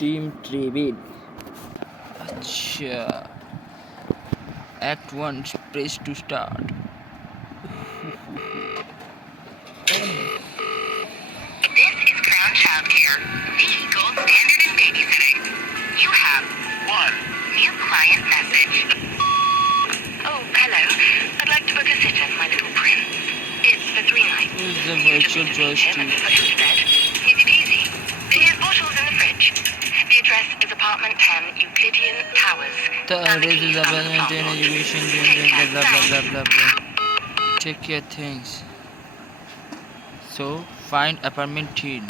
Team ट्रेविड। अच्छा, act 1 press to start. This is Crown Childcare, the gold standard in babysitting. You have one new client message. Oh, hello. I'd like to book a sitter for my little prince. It's for 3 nights. Use the You just virtual need to meet him and joystick. put him to bed. Easy peasy. His bottle's in the fridge. The address is apartment 10, Euclidean Towers. The And the address keys is are on the apartment top 10 floor. education Take care. blah blah Thanks. blah blah blah. Take care, thanks. So find apartment 10.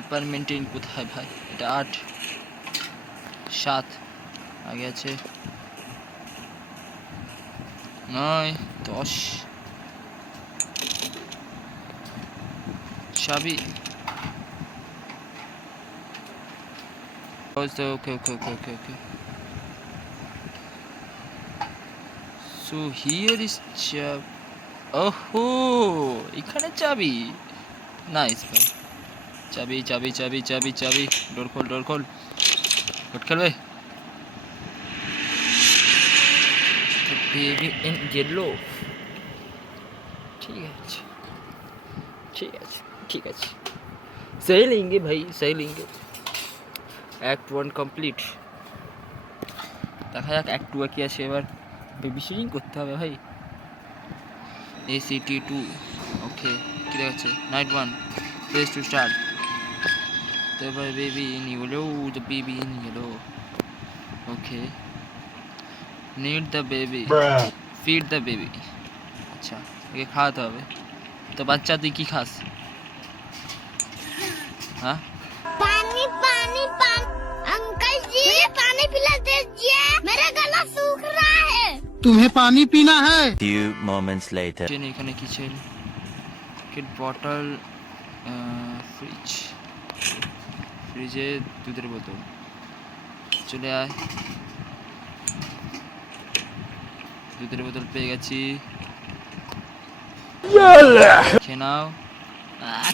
apartment 10 কোথায় ভাই? এটা 8 7 আগে আছে 9 10 চাবি। Okay. So here is oh, এখানে চাবি। Nice ভাই। চাবি। ডোর খোল। কোড খেলবে। Baby in yellow. ঠিক আছে। सही लेंगे भाई, सही लेंगे। Act 1 complete. দেখা যাক অ্যাক্ট 2 কি আসে এবার। বেবি সিটিং করতে হবে ভাই। ACT 2 ওকে, কি দেখাচ্ছে? Night 1 press to start. তারপর baby in yellow, the baby in yellow. Okay, need the baby, feed the baby. আচ্ছা, একে খাওয়াতে হবে। তো বাচ্চা তুই কি খাস? हाँ पानी अंकल जी पानी पिला दीजिए, मेरा गला सूख रहा है। तुम्हें पानी पीना है? Few moments later. এখানে কিচেন কিট বটল, ফ্রিজে দুধের বোতল। চলে আয়, দুধের বোতল পেয়ে গেছি। খেয়ে নাও।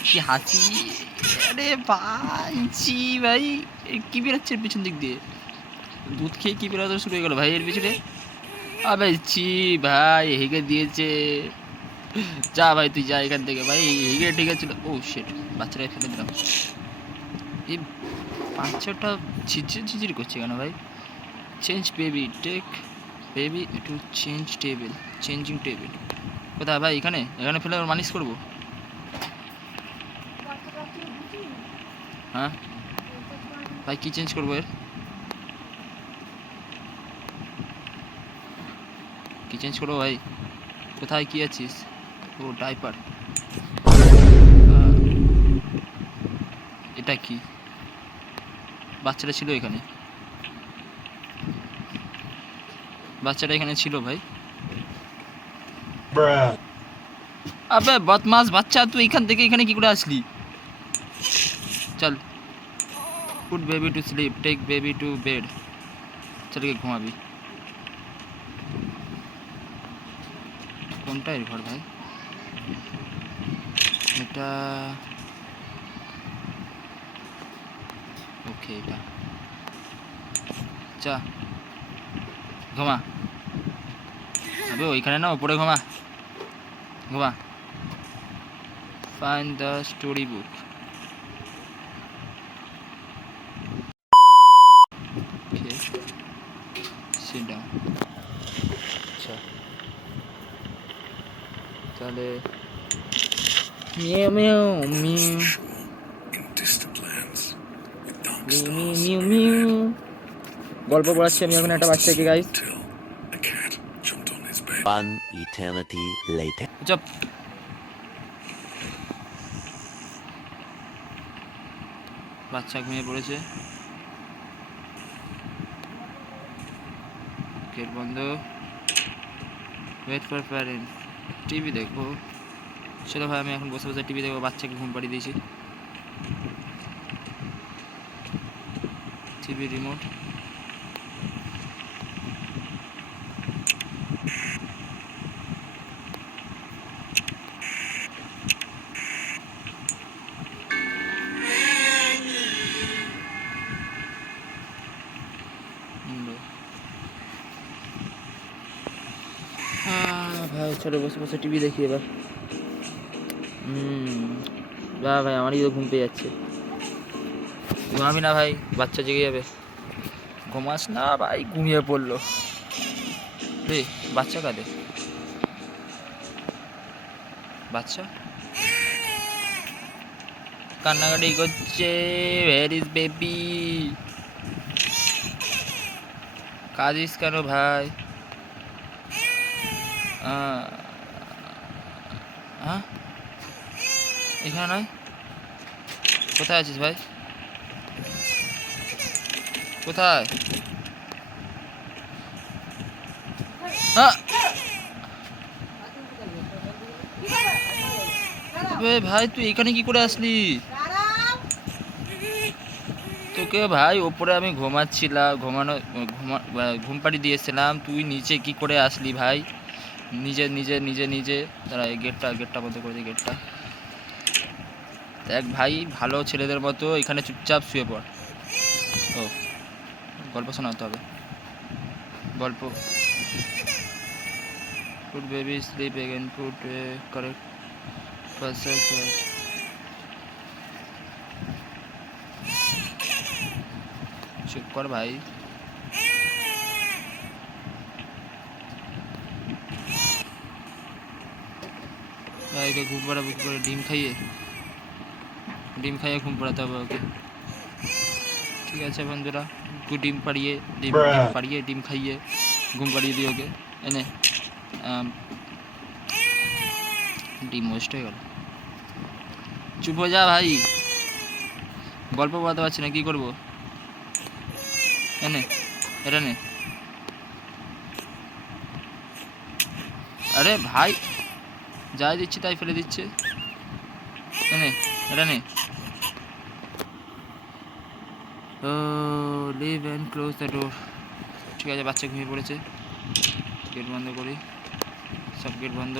কি হাসি! আরে ভাইছি ভাই, কি বেরোচ্ছে পিছন দিক দিয়ে? দুধ খেয়ে কি বেরোতে শুরু হয়ে গেল ভাই এর পিছনে? আবে ছি ভাই, হেগে দিয়েছে। যা ভাই, তুই যা এখান থেকে ভাই। হেগে ঠিক আছে। ও শিট, বাচ্চারা ফেলে দিলাম। এই বাচ্চাটা ঝিরঝির করছে কেন ভাই? Change baby, take baby to changing table. কোথায় ভাই? এখানে ফেলে মালিশ করবো? হ্যাঁ ভাই, কি চেঞ্জ করবো এর? কি চেঞ্জ করবো ভাই? কোথায় কি আছিস? ও ডাইপার। এটা কি? বাচ্চাটা ছিল এখানে, ছিল ভাই। আবে বদমাস বাচ্চা, তুই এখান থেকে এখানে কি করে আসলি? চল, put baby to sleep, take baby to bed. চল গিয়ে ঘুমাবি। কোনটা এর ঘর ভাই? এটা ওকে, এটা চা ঘুমা। আবে ওইখানে না, ওপরে ঘুমা। Find the story book. Okay, sit down. আচ্ছা, তাহলে গল্প পড়াচ্ছি আমি এখন একটা বাচ্চাকে, গাইস। One eternity later. চুপ। বাচ্চা ঘুমিয়ে পড়েছে। গেট বন্ধ। Wait for parents. টিভি দেখবো। চলো ভাই, আমি এখন বসে টিভি দেখবো। বাচ্চাকে ঘুম পাড়িয়ে দিয়েছি। TV remote. চলো বসে বসে টিভি দেখি এবার। বা ভাই আমারই তো ঘুম পেয়ে যাচ্ছে। ঘুমাবি না ভাই, বাচ্চা জেগে যাবে। ঘুমাস না ভাই, ঘুমিয়ে পড়লো রে। বাচ্চা কাঁদে, বাচ্চা কান্নাকাটি করছে। ভের ইজ বেবি? কাঁদিস কেন ভাই? হ্যাঁ, এখানে নয়, কোথায় আছিস ভাই? কোথায়? ভাই তুই এখানে কি করে আসলি? তোকে ভাই ওপরে আমি ঘুমাচ্ছিলাম, ঘুম পাড়ি দিয়েছিলাম, তুই নিচে কি করে আসলি ভাই? নিজে নিজে নিজে নিজে দাঁড়া, এই গেটটা বন্ধ করে দিই। গেটটা দেখ ভাই, ভালো ছেলেদের মতো এখানে চুপচাপ শুয়ে পড়। ও, গল্প শোনাতে হবে, গল্প। Put baby sleep again, put correct first. চুপ কর ভাই। ভাইকে ঘুম পাড়াবো কি করে? ডিম খাইয়ে ঘুম পাড়াতে হবে ওকে। ঠিক আছে বন্ধুরা, একটু ডিম খাইয়ে ঘুম পাড়িয়ে দিই ওকে। এনে ডিম ওয়েস্ট হয়ে গেল। চুপ হয়ে যা ভাই, গল্প বলতে পারছি না, কি করবো? এনে এটা নে। আরে ভাই, যাই দিচ্ছি তাই ফেলে দিচ্ছে। এনে এটা নে। ও leave and close the door. ঠিক আছে, বাচ্চা ঘুমিয়ে পড়েছে। গেট বন্ধ করি, সব গেট বন্ধ।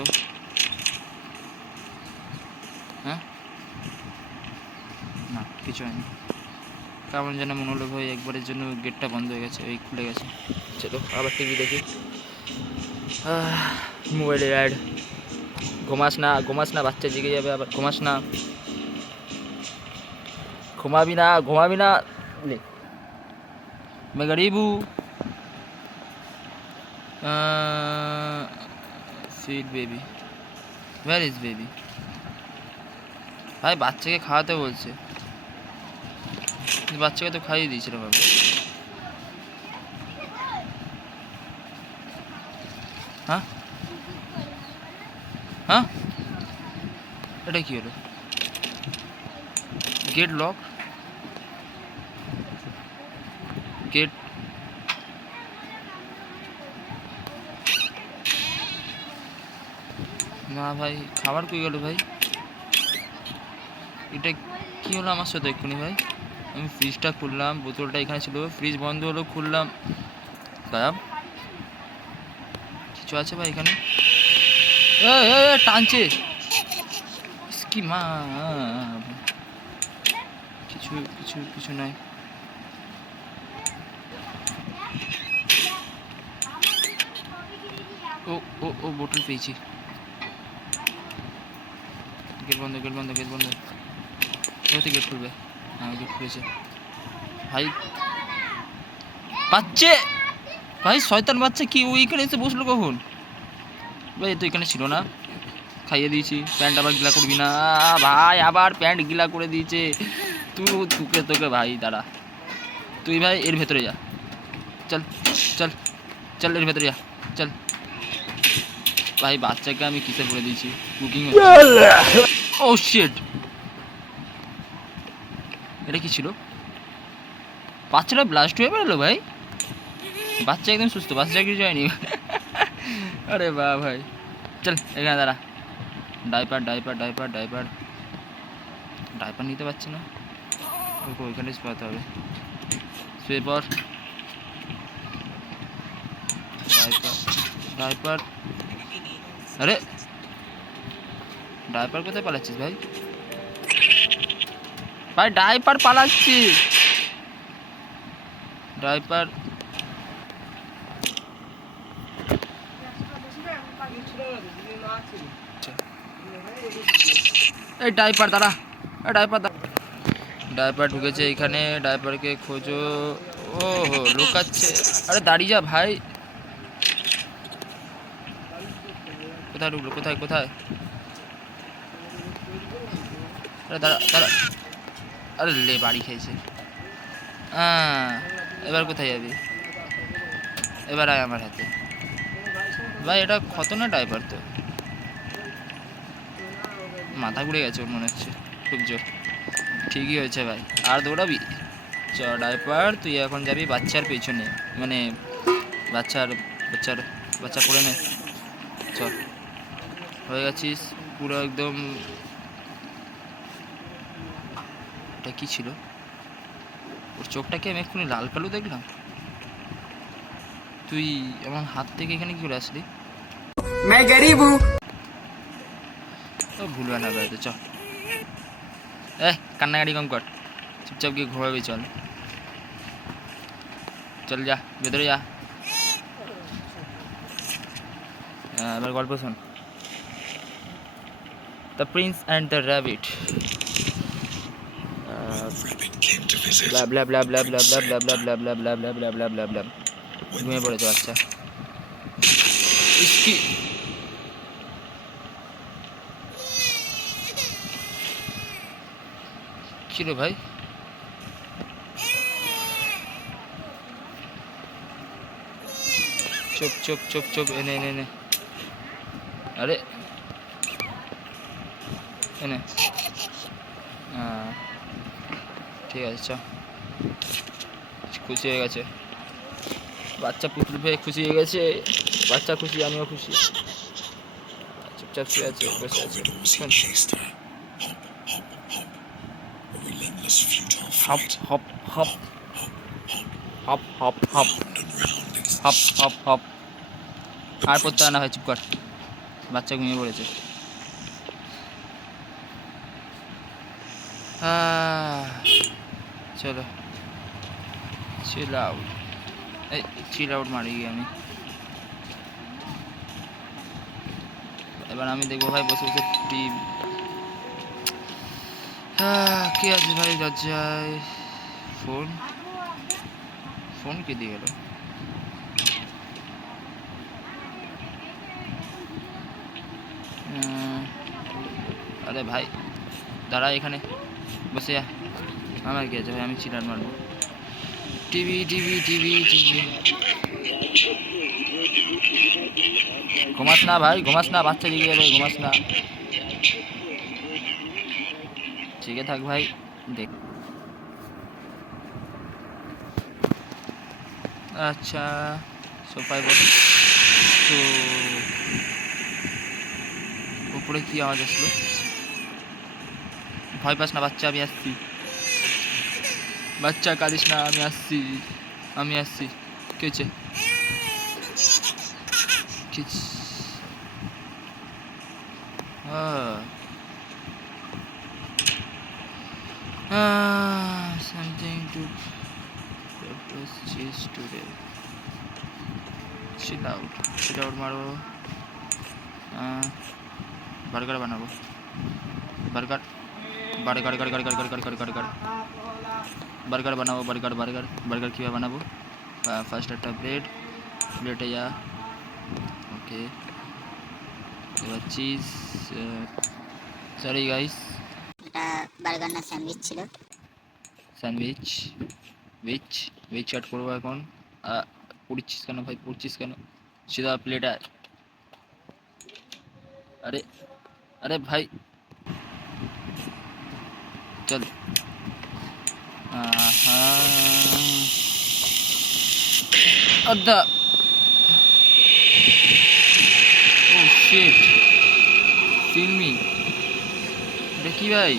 হ্যাঁ, না কিছু হয়নি। কেমন যেন মনে হলো ভাই, একবারের জন্য গেটটা বন্ধ হয়ে গেছে, এই খুলে গেছে। চলো আবার টিভি দেখি। মোবাইলে অ্যাড। ঘুমাস না, বাচ্চা জেগে যাবে আবার। ঘুমাস না, ঘুমাবি না। ले मैं गरीब हूँ। Feed baby, where is baby? ভাই বাচ্চাকে খাওয়াতে বলছে, বাচ্চাকে তো খাইয়ে দিয়েছিল ভাবে। হ্যাঁ, এটা কি হলো? গেট লক, গেট না ভাই, খাবার কই গেল ভাই? এটা কি হলো আমার সাথে এক্ষুনি ভাই? আমি ফ্রিজটা খুললাম, বোতলটা এখানে ছিল, ফ্রিজ বন্ধ হলো, খুললাম, গায়াব। কিছু আছে ভাই এখানে? টানছে কি মা? কিছু নাই। ও বোতল পেয়েছি। গেট বন্ধ। ওতে গেট খুলবে। হ্যাঁ, গেট খুলেছে ভাই। ভাই শয়তান বাচ্চা, কি ওইখানে এসে বসলো কখন ভাই? তো এখানে ছিল না, খাইয়ে দিয়েছি। প্যান্ট আবার গিলা করবি না ভাই, আবার প্যান্ট গিলা করে দিয়েছে। তোকে ভাই দাঁড়া, তুই ভাই এর ভেতরে যা, চল এর ভেতরে যা, চল ভাই। বাচ্চাকে আমি কিসে বলে দিয়েছি, কুকিং। ও শিট, এটা কি ছিল? বাচ্চাটা ব্লাস্ট হয়ে বেরোলো ভাই। বাচ্চা একদম সুস্থ, বাচ্চা কিছু হয়নি। আরে বাহ ভাই, চল এখানে দাঁড়া। ডাইপার নিতে পারছি না, ওকে ওইখানে শোয়াতে হবে। শুয়ে পর। ডাইপার, আরে ডাইপার কোথায় পালাচ্ছিস ভাই? ডাইপার পালাচ্ছি। ডাইপার এই ডাইপার দাঁড়া, ডাইপার ঢুকেছে এখানে, ডাইপারকে খোঁজো। ও হো লুকাচ্ছে, আরে দাঁড়িয়ে যা ভাই। কোথায় ঢুকলো, কোথায়? আরে দাঁড়া, আরে লে বাড়ি খেয়েছে। এবার কোথায় যাবি? এবার আয় আমার হাতে ভাই। এটা খতরনাক ডাইপার তো, মাথা ঘুরে গেছে ওর মনে হচ্ছে খুব জোর। ঠিকই হয়েছে ভাই, আর দৌড়াবি? চ ডাইপার, তুই এখন যাবি বাচ্চার পেছনে, মানে বাচ্চা পড়ে নে। চ হয়ে গেছিস পুরো একদম। এটা কি ছিল? ওর চোখটাকে আমি এক্ষুনি লাল কালো দেখলাম। তুই আমার হাত থেকে এখানে কি করে আসলি? ভুলবে না ভাই, তো চ। কান্নাকাটি কম কর, চুপচাপ গিয়ে ঘুমাবি। চল যা ভেতরে যা। এবার গল্প শোন। The Prince and the rabbit. ঘুমিয়ে পড়েছে বাচ্চা। কি রে ভাই? চুপ এনে আরে এনে। ঠিক আছে, চ। খুশি হয়ে গেছে বাচ্চা, পুতুল পেয়ে খুশি হয়ে গেছে বাচ্চা, খুশি আমিও খুশি। চুপচাপ শুয়ে আছে, বসে আছে। Hop hop hop hop hop hop hop hop hop. আর পড়তে আনা হয়, চুপ কর। বাচ্চা ঘুমিয়ে পড়েছে। চলো চিল আউট মারি গিয়ে আমি। এবার আমি দেখবো ভাই বসে টিম। কে আছে ভাই দরজায়? ফোন কে দিয়ে গেল? আরে ভাই দাঁড়া, এখানে বসে যা। আমার কি আছে ভাই, আমি চিলার মারবো। টিভি। ঘুমাস না ভাই, ঘুমাস না, বাচ্চা জেগে যাবে, ঘুমাস না। জেগে থাক ভাই, দেখ। আচ্ছা সোফায় বস। তো উপরে কি আওয়াজ আসলো? ভয় পাস না বাচ্চা, আমি আসছি। বাচ্চা কাঁদিস না, আমি আসছি। কি হয়েছে? Something to purpose cheese today. Chill out মারো। বার্গার বানাবো। বার্গার বানাবো। বার্গার কীভাবে বানাবো? ফার্স্ট একটা প্লেটে যা। ওকে, এবার চিজ। সরি গাইস, এটা বার্গার না স্যান্ডউইচ ছিল। স্যান্ডউইচ কাট করবো এখন। পড়ছিস কেন ভাই, সিধা প্লেট। আরে ভাই চল। আদা ও শিট, ফিল্মি। এটা কি ভাই,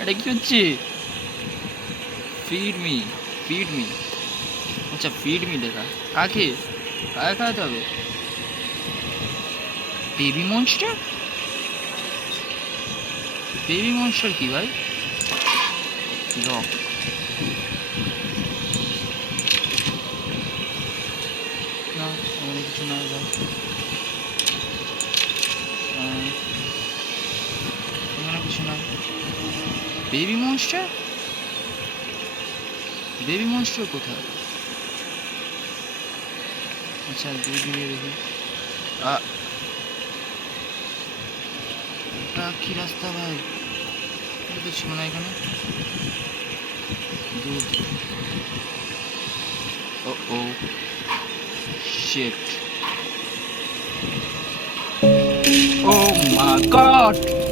এটা কি হচ্ছে? Feed me. আচ্ছা ফিড মি লেখা, কাকে খাওয়াতে হবে? বেবি মনস্টার কি ভাই? লক। না এমন কিছু না ভাই। Baby monster? বেবি মনস্টার কোথায়? আচ্ছা দুধ নিয়ে দেখি। এটা কি রাস্তা ভাই? এটা তো ছিল না এখানে। দুধ। ও শিট। Oh my god!